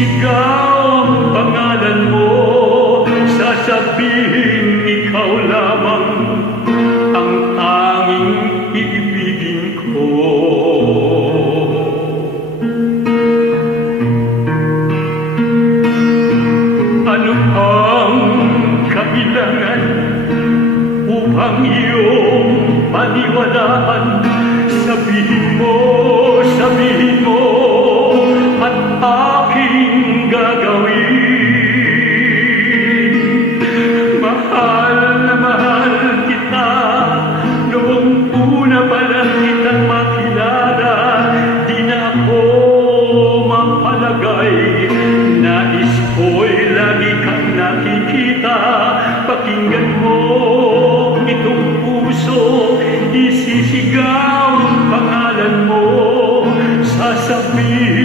Isisigaw ang pangalan mo, sasabihin ikaw lamang ang tanging iibigin ko. Ano ang kailangan upang iyong paniwalaan? Sabihin mo at aking gagawin. Mahal na mahal kita, noong una pa lang kitang makilala. Di na ako mapalagay, nais ko'y lagi kang nakikita. Pakinggan mo itong puso, isisigaw ang pangalan mo, sasabihin